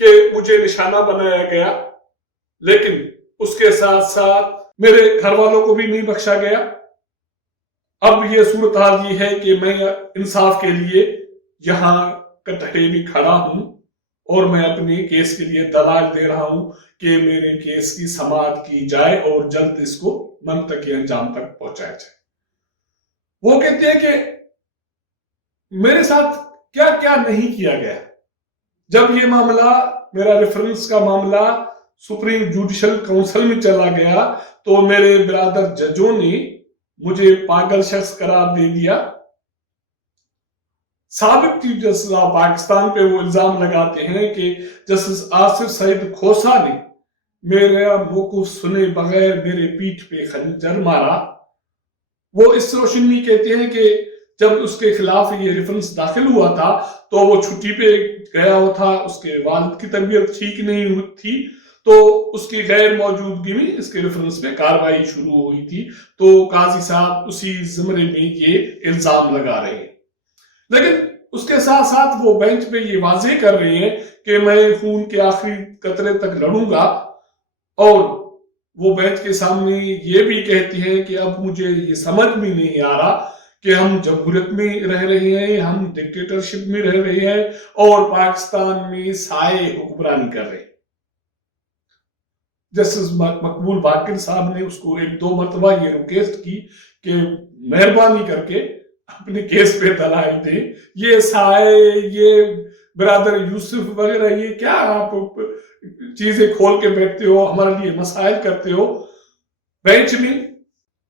کہ مجھے نشانہ بنایا گیا، لیکن اس کے ساتھ ساتھ میرے گھر والوں کو بھی نہیں بخشا گیا۔ اب یہ صورتحال یہ ہے کہ میں انصاف کے لیے یہاں کٹہرے بھی کھڑا ہوں اور میں اپنے کیس کے لیے دلائل دے رہا ہوں کہ میرے کیس کی سماعت کی جائے اور جلد اس کو منطقی انجام تک پہنچایا جائے۔ وہ کہتے ہیں کہ میرے ساتھ کیا کیا نہیں کیا گیا۔ جب یہ معاملہ، میرا ریفرنس کا معاملہ سپریم جوڈیشل کونسل میں چلا گیا تو میرے برادر ججوں نے مجھے پاگل شخص قرار دے دیا۔ سابق چیف جسٹس آف پاکستان پہ وہ الزام لگاتے ہیں کہ جسٹس آصف سعید کھوسا نے میرا موقف سنے بغیر میرے پیٹھ پہ خنجر مارا۔ وہ اس روشنی میں کہتے ہیں کہ جب اس کے خلاف یہ ریفرنس داخل ہوا تھا تو وہ چھٹی پہ گیا ہوا تھا، اس کے والد کی طبیعت ٹھیک نہیں ہوئی تھی، تو اس کی غیر موجودگی میں اس کے ریفرنس پہ کارروائی شروع ہوئی تھی۔ تو قاضی صاحب اسی زمرے میں یہ الزام لگا رہے ہیں، لیکن اس کے ساتھ ساتھ وہ بینچ پہ یہ واضح کر رہے ہیں کہ میں خون کے آخری قطرے تک لڑوں گا، اور وہ بینچ کے سامنے یہ بھی کہتے ہیں کہ اب مجھے یہ سمجھ میں نہیں آ رہا کہ ہم جمہوریت میں رہ رہے ہیں، ہم ڈکٹیٹرشپ میں رہ رہے ہیں اور پاکستان میں سائے حکمرانی کر رہے ہیں۔ جسٹس مقبول باقر صاحب نے اس کو 1-2 مرتبہ یہ ریکویسٹ کی کہ مہربانی کر کے اپنے کیس پہ دلائل دیں، یہ سائے، یہ برادر یوسف وغیرہ، یہ کیا آپ چیزیں کھول کے بیٹھتے ہو، ہمارے لیے مسائل کرتے ہو۔ بینچ میں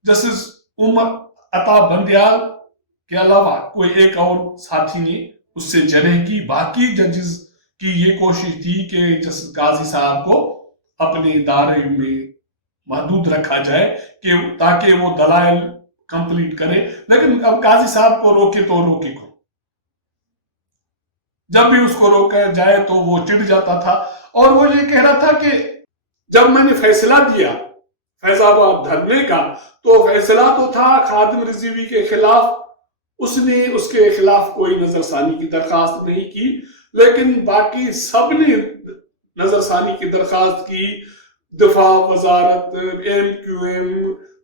جسٹس عمر عطا بندیال کے علاوہ کوئی ایک اور ساتھی نے اس سے جرح کی۔ باقی ججز کی یہ کوشش تھی کہ جسٹس قاضی صاحب کو اپنے دائرے میں محدود رکھا جائے کہ تاکہ وہ دلائل کمپلیٹ کرے، لیکن اب قاضی صاحب کو روکے تو روکے کو، جب بھی اس کو روکا جائے تو وہ چڑ جاتا تھا، اور وہ یہ کہہ رہا تھا کہ جب میں نے فیصلہ دیا فیض آباد دھرنے کا تو فیصلہ تو تھا خادم رضوی کے خلاف، اس نے اس کے خلاف کوئی نظر ثانی کی درخواست نہیں کی، لیکن باقی سب نے نظر ثانی کی درخواست کی۔ دفاع وزارت، MQM،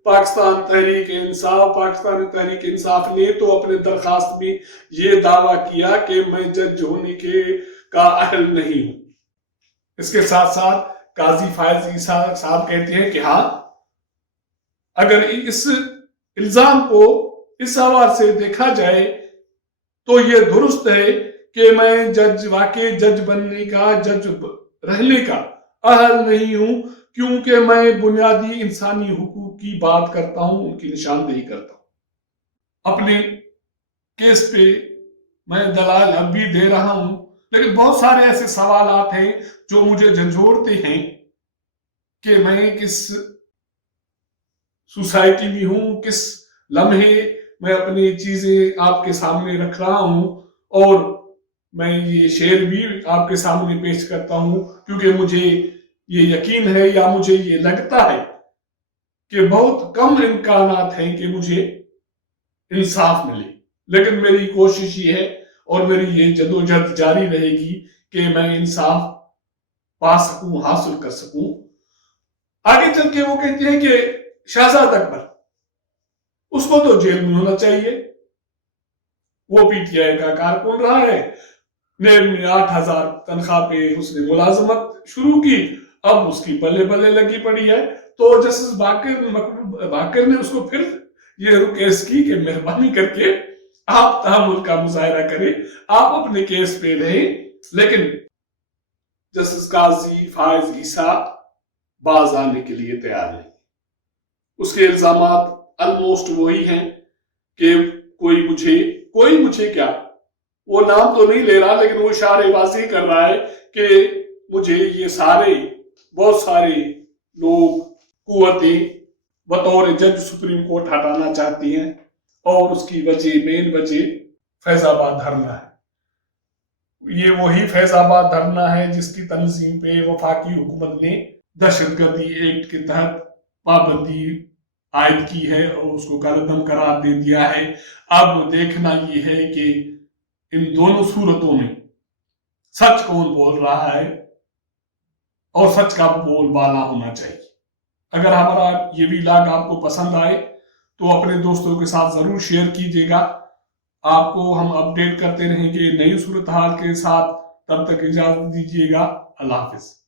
پاکستان تحریک انصاف، پاکستان تحریک انصاف نے تو اپنے درخواست میں یہ دعویٰ کیا کہ میں جج ہونے کا اہل نہیں ہوں۔ اس کے ساتھ ساتھ قاضی فائز عیسیٰ صاحب کہتے ہیں کہ ہاں، اگر اس الزام کو اس حوالے سے دیکھا جائے تو یہ درست ہے کہ میں واقعی جج بننے کا، جج رہنے کا اہل نہیں ہوں، کیونکہ میں بنیادی انسانی حقوق کی بات کرتا ہوں، ان کی نشاندہی کرتا ہوں۔ اپنے کیس پہ میں دلائل اب بھی دے رہا ہوں، لیکن بہت سارے ایسے سوالات ہیں جو مجھے جھنجھوڑتے ہیں کہ میں کس سوسائٹی میں ہوں، کس لمحے میں اپنی چیزیں آپ کے سامنے رکھ رہا ہوں، اور میں یہ شعر بھی آپ کے سامنے پیش کرتا ہوں کیونکہ مجھے یہ یقین ہے یا مجھے یہ لگتا ہے کہ بہت کم امکانات ہیں کہ مجھے انصاف ملے، لیکن میری کوشش یہ ہے اور میری یہ جدوجہد جاری رہے گی کہ میں انصاف پا سکوں، حاصل کر سکوں۔ آگے چل کے وہ کہتے ہیں کہ شہزاد اکبر، اس کو تو جیل میں ہونا چاہیے، وہ PTI کا کارکن رہا ہے، 8,000 تنخواہ پہ اس نے ملازمت شروع کی، اب اس کی بلے بلے لگی پڑی ہے۔ تو جسٹس باقر نے اس کو پھر یہ ریکویسٹ کی کہ مہربانی کر کے آپ تحمل کا مظاہرہ کریں، آپ اپنے کیس پہ رہیں، لیکن جسٹس قاضی فائز عیسیٰ باز آنے کے لیے تیار نہیں۔ اس کے الزامات آلموسٹ وہی ہیں کہ کوئی مجھے کیا، وہ نام تو نہیں لے رہا لیکن وہ اشارے واضح کر رہا ہے کہ مجھے یہ بہت سارے لوگ قوتیں بطور جج سپریم کورٹ ہٹانا چاہتی ہیں، اور اس کی مین وجہ فیض آباد دھرنا ہے۔ یہ وہی فیض آباد دھرنا ہے جس کی تنظیم پہ وفاقی حکومت نے دہشت گردی ایکٹ کے تحت پابندی عائد کی ہے اور اس کو کالعدم قرار دے دیا ہے۔ اب دیکھنا یہ ہے کہ ان دونوں صورتوں میں سچ کون بول رہا ہے، اور سچ کا بول بالا ہونا چاہیے۔ اگر ہمارا یہ ویلاگ آپ کو پسند آئے تو اپنے دوستوں کے ساتھ ضرور شیئر کیجیے گا۔ آپ کو ہم اپڈیٹ کرتے رہیں گے نئی صورتحال کے ساتھ، تب تک اجازت دیجیے گا۔ اللہ حافظ۔